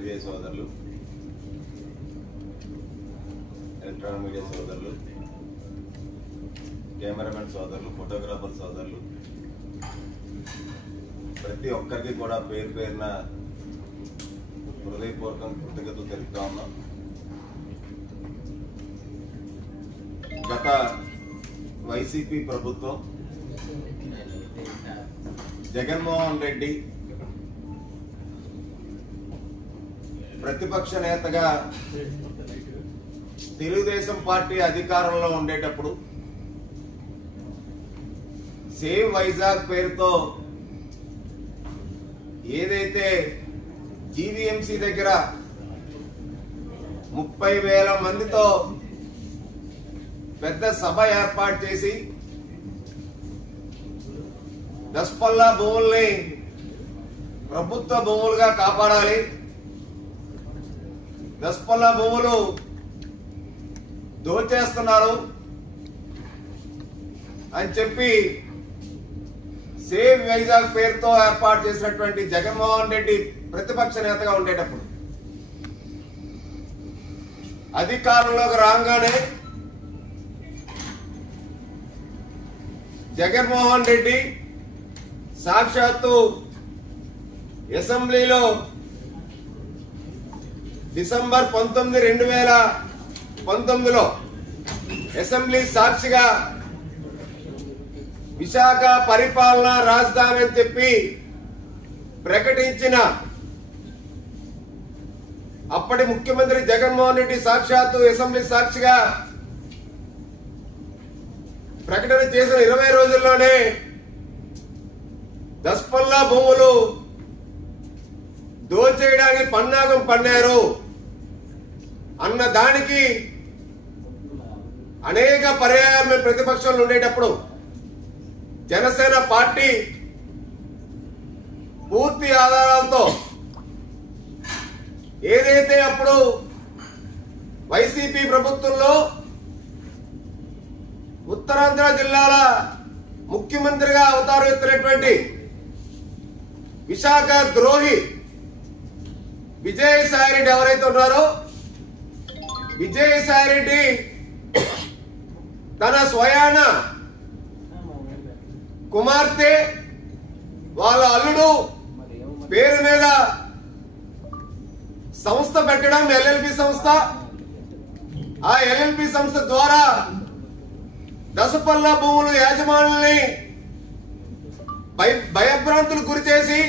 పాత్రికేయ సోదరులు, electronic media సోదరులు, కెమెరామెన్ సోదరులు, ఫోటోగ్రాఫర్ సోదరులు, ప్రతి ఒక్కరికి కూడా పేరు పేరున హృదయపూర్వక కృతజ్ఞతలు తెలుపుతా ఉన్నాం. గత వైసీపీ ప్రభుత్వం జగన్మోహన్ రెడ్డి ప్రతిపక్ష నేతగా తెలుగుదేశం పార్టీ అధికారంలో ఉండేటప్పుడు సేవ్ వైజాగ్ పేరుతో ఏదైతే జీవీఎంసీ దగ్గర 30,000 మందితో పెద్ద సభ ఏర్పాటు చేసి దస్పల్లా భూముల్ని ప్రభుత్వ భూములుగా కాపాడాలి, దస్పల్లా భూములు దోచేస్తున్నారు అని చెప్పి సేవ్ వైజాగ్ పేరుతో ఏర్పాటు చేసినటువంటి జగన్మోహన్ రెడ్డి ప్రతిపక్ష నేతగా ఉండేటప్పుడు అధికారంలోకి రాగానే జగన్మోహన్ రెడ్డి సాక్షాత్తు అసెంబ్లీలో డిసెంబర్ 19, 2019లో అసెంబ్లీ సాక్షిగా విశాఖ పరిపాలనా రాజధాని అని చెప్పి ప్రకటించిన అప్పటి ముఖ్యమంత్రి జగన్మోహన్ రెడ్డి సాక్షాత్తు అసెంబ్లీ సాక్షిగా ప్రకటన చేసిన 20 రోజుల్లోనే దస్పల్లా భూములు దోచేయడానికి పన్నాగం పన్నారు అన్న దానికి అనేక పర్యాయాలు ప్రతిపక్షంలో ఉండేటప్పుడు జనసేన పార్టీ పూర్తి ఆధారాలతో ఏదైతే అప్పుడు వైసీపీ ప్రభుత్వంలో ఉత్తరాంధ్ర జిల్లాల ముఖ్యమంత్రిగా అవతారం ఎత్తినటువంటి విశాఖ ద్రోహి విజయసాయిరెడ్డి ఎవరైతే ఉన్నారో విజయసాయిరెడ్డి తన స్వయాన కుమార్తె వాళ్ళ అల్లుడు పేరు మీద సంస్థ పెట్టడం, ఎల్ఎల్పి సంస్థ, ఆ ఎల్ఎల్పి సంస్థ ద్వారా దసపల్లా భూములు యాజమానుల్ని భయభ్రాంతులు గురి చేసి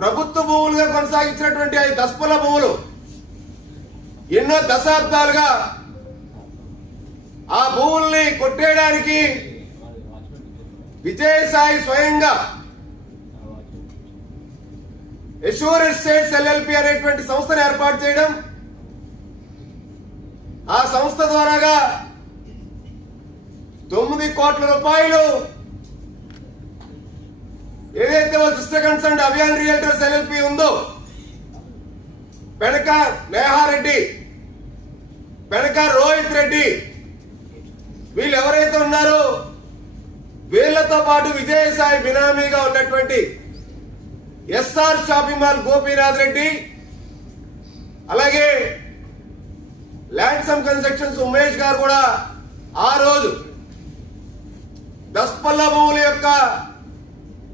ప్రభుత్వ భూములుగా కొనసాగించినటువంటి ఆ దసపల్లా భూములు ఎన్నో దశాబ్దాలుగా ఆ భూముల్ని కొట్టేయడానికి విజయసాయి స్వయంగా ఎష్యూర్ ఎస్టేట్స్ ఎల్ఎల్పి అనేటువంటి సంస్థను ఏర్పాటు చేయడం, ఆ సంస్థ ద్వారాగా 9 కోట్ల రూపాయలు ఏదైతే sister concern Abhiyan realtors LLP ఉందో పెనక నేహారెడ్డి, పెనక రోహిత్ రెడ్డి, వీళ్ళు ఎవరైతే ఉన్నారో వీళ్లతో పాటు విజయసాయి బినామీగా ఉన్నటువంటి SR shopping mall Gopinath Reddy, అలాగే ల్యాండ్సమ్ కన్స్ట్రక్షన్స్ ఉమేష్ గారు కూడా ఆ రోజు దస్పల్లా భూముల యొక్క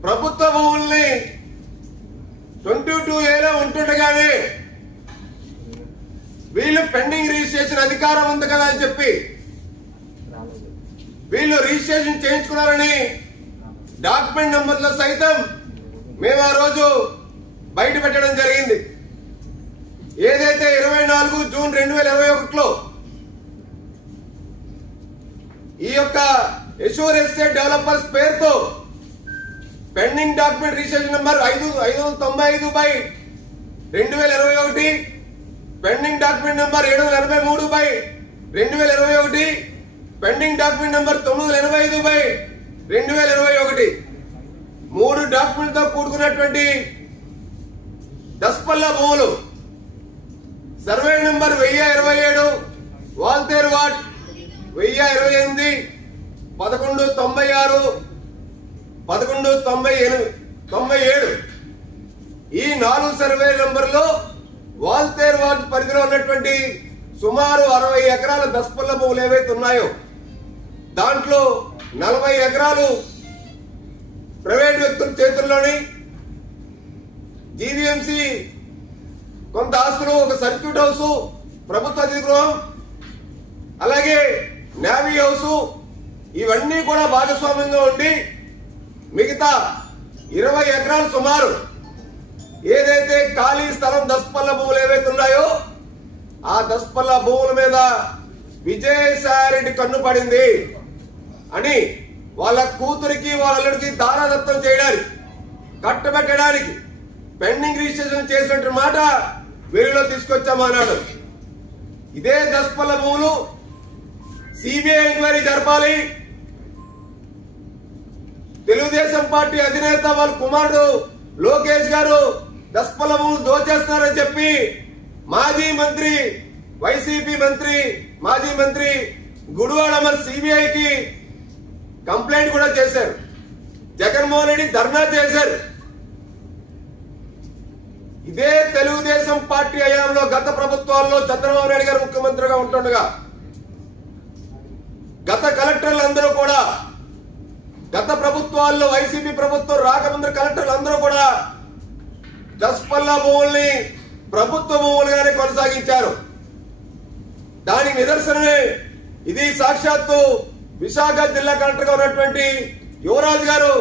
ప్రభుత్వ భూముల్ని 22A ఉంటుండగానే వీళ్ళు పెండింగ్ రిజిస్ట్రేషన్ అధికారం ఉంది కదా అని చెప్పి వీళ్ళు రిజిస్ట్రేషన్ చేయించుకున్నారని డాక్యుమెంట్ నంబర్లో సైతం మేము ఆ రోజు బయట పెట్టడం జరిగింది. ఏదైతే 24 జూన్ 2021లో ఈ యొక్క ఎష్యూర్ ఎస్టేట్ డెవలపర్స్ పేరుతో pending document registration number 595/2021, pending document number 783/2021, pending document number 985/2021, 3 document తో కూడుకున్నటువంటి దస్పల్లా భూములు సర్వే నంబర్ 1027 వాల్తేరు వార్డ్ 1028 1196 1197 ఈ 4 సర్వే నంబర్లో వాల్తేరు వార్డు పరిధిలో ఉన్నటువంటి సుమారు 60 ఎకరాల దస్పల్ల భూములు ఏవైతే ఉన్నాయో దాంట్లో 40 ఎకరాలు ప్రైవేట్ వ్యక్తుల చేతుల్లోని, జీవీఎంసీ కొంత ఆస్తులు, ఒక సర్క్యూట్ హౌస్, ప్రభుత్వ అతిథి గృహం, అలాగే నేవీ హౌస్, ఇవన్నీ కూడా భాగస్వామ్యంగా ఉండి మిగతా 20 ఎకరాలు సుమారు ఏదైతే ఖాళీ స్థలం దస్పల్ల భూములు ఏవైతే ఉన్నాయో ఆ దస్పల్ల భూముల మీద విజయసాయిరెడ్డి కన్ను పడింది అని వాళ్ళ కూతురికి వాళ్ళ అల్లుడికి దారాదత్తం చేయడానికి, కట్టబెట్టడానికి పెండింగ్ రిజిస్ట్రేషన్ చేసినట్టు మాట వెలుగులో తీసుకొచ్చామన్నాడు. ఇదే దస్పల్ల భూములు సిబిఐ ఎంక్వైరీ జరపాలి, తెలుగుదేశం పార్టీ అధినేత వాళ్ళ కుమారుడు లోకేష్ గారు దస్పల్ల భూములు దోచేస్తున్నారని చెప్పి మాజీ మంత్రి, వైసీపీ మంత్రి, మాజీ మంత్రి గుడివాడ సిబిఐకి కంప్లైంట్ కూడా చేశారు. జగన్మోహన్ రెడ్డి ధర్నా చేశారు. ఇదే తెలుగుదేశం పార్టీ హయాంలో గత ప్రభుత్వాల్లో చంద్రబాబు నాయుడు గారు ముఖ్యమంత్రిగా ఉంటుండగా గత కలెక్టర్లందరూ కూడా, గత ప్రభుత్వాల్లో వైసీపీ ప్రభుత్వం రాకముందు కలెక్టర్లు అందరూ కూడా దస్పల్ల భూముల్ని ప్రభుత్వ భూములుగానే కొనసాగించారు. దానికి నిదర్శనమే ఇది. సాక్షాత్తు విశాఖ జిల్లా కలెక్టర్ గా ఉన్నటువంటి యువరాజ్ గారు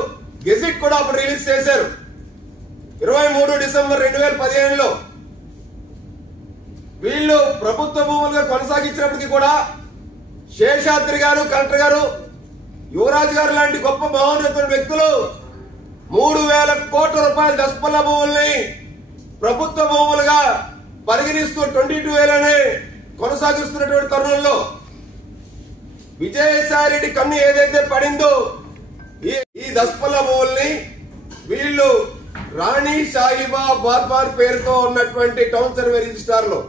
గెజిట్ కూడా అప్పుడు రిలీజ్ చేశారు 23 డిసెంబర్ 2015లో. వీళ్ళు ప్రభుత్వ భూములుగా కొనసాగించినప్పటికీ కూడా శేషాద్రి గారు, కలెక్టర్ గారు, యువరాజ్ గారు లాంటి గొప్ప మహోన్నత వ్యక్తులు 3,000 కోట్ల రూపాయల దస్పల్ల భూముల్ని ప్రభుత్వ భూములుగా పరిగణిస్తూ 22,000 కొనసాగిస్తున్నటువంటి తరుణంలో విజయసాయిరెడ్డి కన్ను ఏదైతే పడిందో ఈ దస్పల్ల భూముల్ని వీళ్ళు రాణి సాయిబా బాద్వార్ పేరుతో ఉన్నటువంటి టౌన్ సర్వే రిజిస్టార్ లో,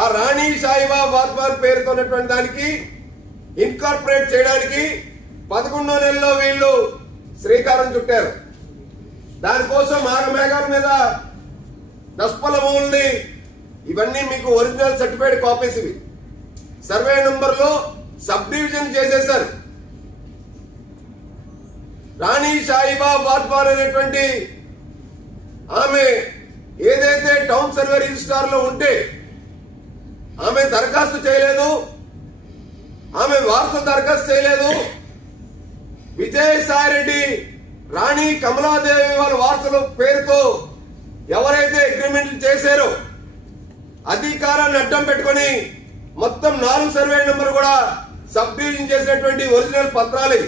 ఆ రాణి సాయిబా బాద్వార్ పేరుతో ఉన్నటువంటి దానికి ఇన్కార్పొరేట్ చేయడానికి 11వ నెలలో వీళ్ళు శ్రీకారం చుట్టారు. దానికోసం ఆగమేఘాల మీద దస్పల్ల భూముల్ని, ఇవన్నీ మీకు ఒరిజినల్ సర్టిఫైడ్ కాపీస్, ఇవి సర్వే నంబర్ లో సబ్ డివిజన్ చేసేశారు. రాణి సాయిబా బాద్వార్ అనేటువంటి ఆమె ఏదైతే టౌన్ సర్వే రిజిస్టార్ లో ఉంటే ఆమె దరఖాస్తు చేయలేదు, ఆమె వారసు దరఖాస్తు చేయలేదు. విజయసాయిరెడ్డి, రాణి కమలాదేవి వాళ్ళ వారసుల పేరుతో ఎవరైతే అగ్రిమెంట్లు చేశారో అధికారాన్ని అడ్డం పెట్టుకుని మొత్తం 4 సర్వే నెంబర్ కూడా సబ్ డివిజన్ చేసినటువంటి ఒరిజినల్ పత్రాలు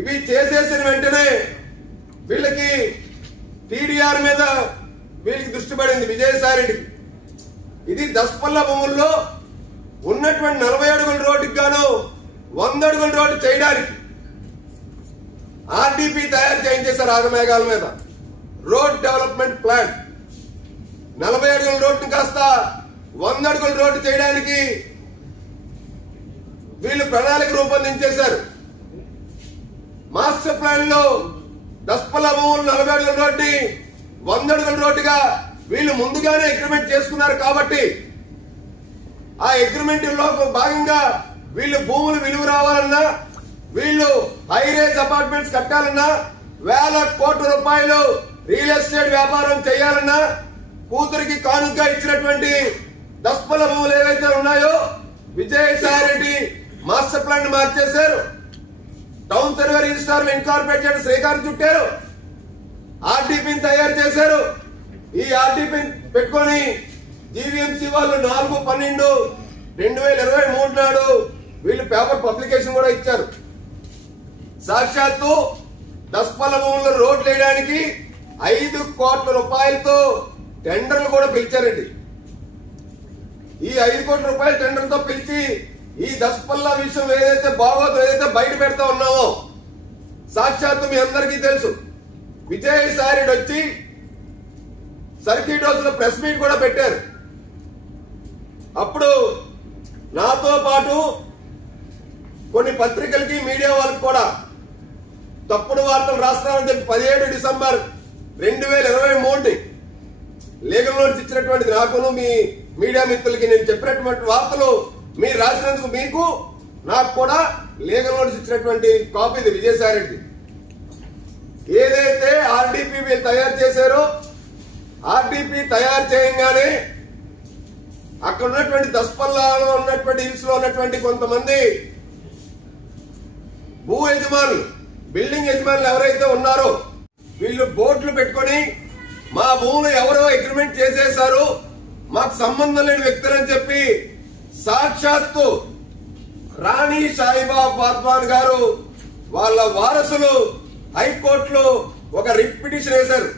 ఇవి చేసేసిన వెంటనే వీళ్ళకి టీడీఆర్ మీద వీళ్ళకి దృష్టి పడింది విజయసాయిరెడ్డికి. ఇది దస్పల్ల భూముల్లో ఉన్నటువంటి 40 అడుగుల రోడ్డుకి గాను 100 అడుగుల రోడ్డు చేయడానికి ఆర్డీపీ తయారు చేయించేశారు. ఆగమేఘాల మీద రోడ్ డెవలప్మెంట్ ప్లాన్ 40 అడుగుల రోడ్డుని కాస్త 100 అడుగుల రోడ్డు చేయడానికి వీళ్ళు ప్రణాళిక రూపొందించేశారు. మాస్టర్ ప్లాన్ లో దస్పల్ల భూములు 40 అడుగుల రోడ్డుని 100 అడుగుల రోడ్డుగా వీళ్ళు ముందుగానే అగ్రిమెంట్ చేసుకున్నారు. కాబట్టి ఆ అగ్రిమెంట్ లో భాగంగా వీళ్ళు భూములు విలువ రావాలన్నా, వీళ్ళు హైరేజ్ అపార్ట్మెంట్స్ కట్టాలన్నా, వేల కోట్ల రూపాయలు రియల్ ఎస్టేట్ వ్యాపారం చేయాలన్నా, కూతురికి కానుక ఇచ్చినటువంటి దస్పల్ల భూములు ఏవైతే ఉన్నాయో విజయసాయిరెడ్డి మాస్టర్ ప్లాన్ మార్చేశారు. టౌన్ సర్వే రిజిస్టార్ లో ఇన్కార్పొరేట్ చేయడం శ్రీకారం చుట్టారు. ఆర్డీపీని తయారు చేశారు. ఈ ఆర్డీపీని పెట్టుకొని జీవీఎంసీ వాళ్ళు 4/12/2023 నాడు వీళ్ళు పేపర్ పబ్లికేషన్ కూడా ఇచ్చారు. సాక్షాత్తు దస్పల్ల భూముల్లో రోడ్లు వేయడానికి 5 కోట్ల రూపాయలతో టెండర్లు కూడా పిలిచారండి. ఈ 5 కోట్ల రూపాయల టెండర్లతో పిలిచి ఈ దస్పల్ల విషయం ఏదైతే బాగోదో, ఏదైతే బయట పెడతా ఉన్నామో, సాక్షాత్తు మీ అందరికీ తెలుసు. విజయసాయిరెడ్డి వచ్చి సర్క్యూట్ హౌస్ లో ప్రెస్ మీట్ కూడా పెట్టారు. అప్పుడు నాతో పాటు కొన్ని పత్రికలకి, మీడియా వాళ్ళకి కూడా తప్పుడు వార్తలు రాస్తామని చెప్పి 17 డిసెంబర్ 2023 లీగల్ నోటీస్ ఇచ్చినటువంటిది నాకును మీ మీడియా మిత్రులకి నేను చెప్పినటువంటి వార్తలు మీరు రాసినందుకు మీకు నాకు కూడా లీగల్ నోటీస్ ఇచ్చినటువంటి కాపీ ఇది విజయసాయి రెడ్డి. ఏదైతే ఆర్డీపీ వీళ్ళు తయారు చేశారో ఆర్డీపీ తయారు చేయగానే అక్కడ ఉన్నటువంటి దస్పల్లాలో ఉన్నటువంటి హిల్స్ లో ఉన్నటువంటి కొంతమంది భూ యజమానులు బిల్డింగ్ యజమానులు ఎవరైతే ఉన్నారో వీళ్ళు బోర్డులు పెట్టుకొని మా భూములు ఎవరో అగ్రిమెంట్ చేసేశారు, మాకు సంబంధం లేని వ్యక్తులని చెప్పి సాక్షాత్తు రాణి సాయిబాబా వాధ్వాన్ గారు వాళ్ళ వారసులు హైకోర్టులో ఒక రిట్ పిటిషన్ వేశారు.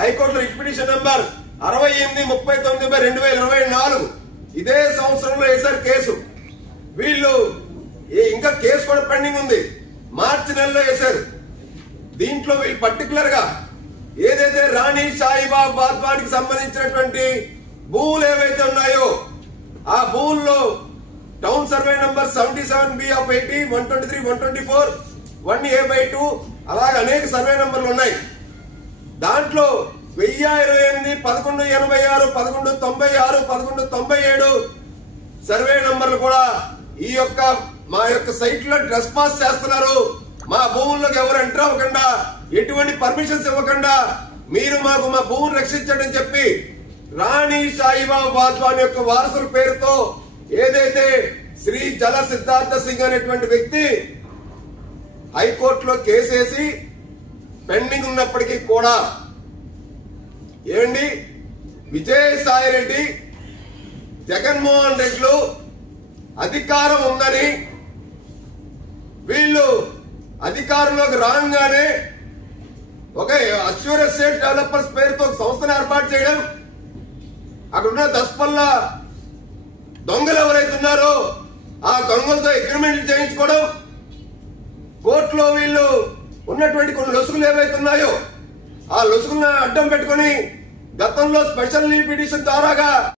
హైకోర్టులో రిట్ పిటిషన్ నంబర్ 6839/2024 ఇదే సంవత్సరంలో వేశారు కేసు. వీళ్ళు ఇంకా కేసు కూడా పెండింగ్ ఉంది, మార్చి నెలలో వేశారు. దీంట్లో వీళ్ళు పర్టికులర్ గా ఏదైతే రాణి సాయిబాబా వాధ్వానికి సంబంధించినటువంటి భూములు ఏవైతే ఉన్నాయో ఆ భూముల్లో town survey number 77B of 80, 123, 124, 1A/2 అలాగే అనేక సర్వే నంబర్లు ఉన్నాయి. దాంట్లో 1028, 1186, 1196, 1197 సర్వే నంబర్లు కూడా ఈ యొక్క మా యొక్క సైట్ లో ట్రెస్ పాస్ చేస్తున్నారు. మా భూముల్లోకి ఎవరు ఎంటర్ అవ్వకుండా ఎటువంటి పర్మిషన్స్ ఇవ్వకుండా మీరు మాకు మా భూములు రక్షించండి అని చెప్పి రాణి సాయిబాబా వాధ్వాన్ యొక్క వారసుల పేరుతో ఏదైతే శ్రీ జల సిద్ధార్థ సింగ్ అనేటువంటి వ్యక్తి హైకోర్టులో కేసేసి పెండింగ్ ఉన్నప్పటికీ కూడా ఏమండి విజయసాయి రెడ్డి జగన్మోహన్ రెడ్డిలు అధికారం ఉందని వీళ్ళు అధికారంలోకి రాగానే ఒక అష్యూర్ ఎస్టేట్ డెవలపర్స్ పేరుతో ఒక సంస్థను ఏర్పాటు చేయడం, అక్కడున్న దస్పల్లా దొంగలు ఎవరైతే ఉన్నారో ఆ దొంగలతో అగ్రిమెంట్లు చేయించుకోవడం, కోర్టులో వీళ్ళు ఉన్నటువంటి కొన్ని లొసుగులు ఏవైతే ఉన్నాయో ఆ లొసుగులను అడ్డం పెట్టుకుని గతంలో స్పెషల్ లీవ్ పిటిషన్ ద్వారాగా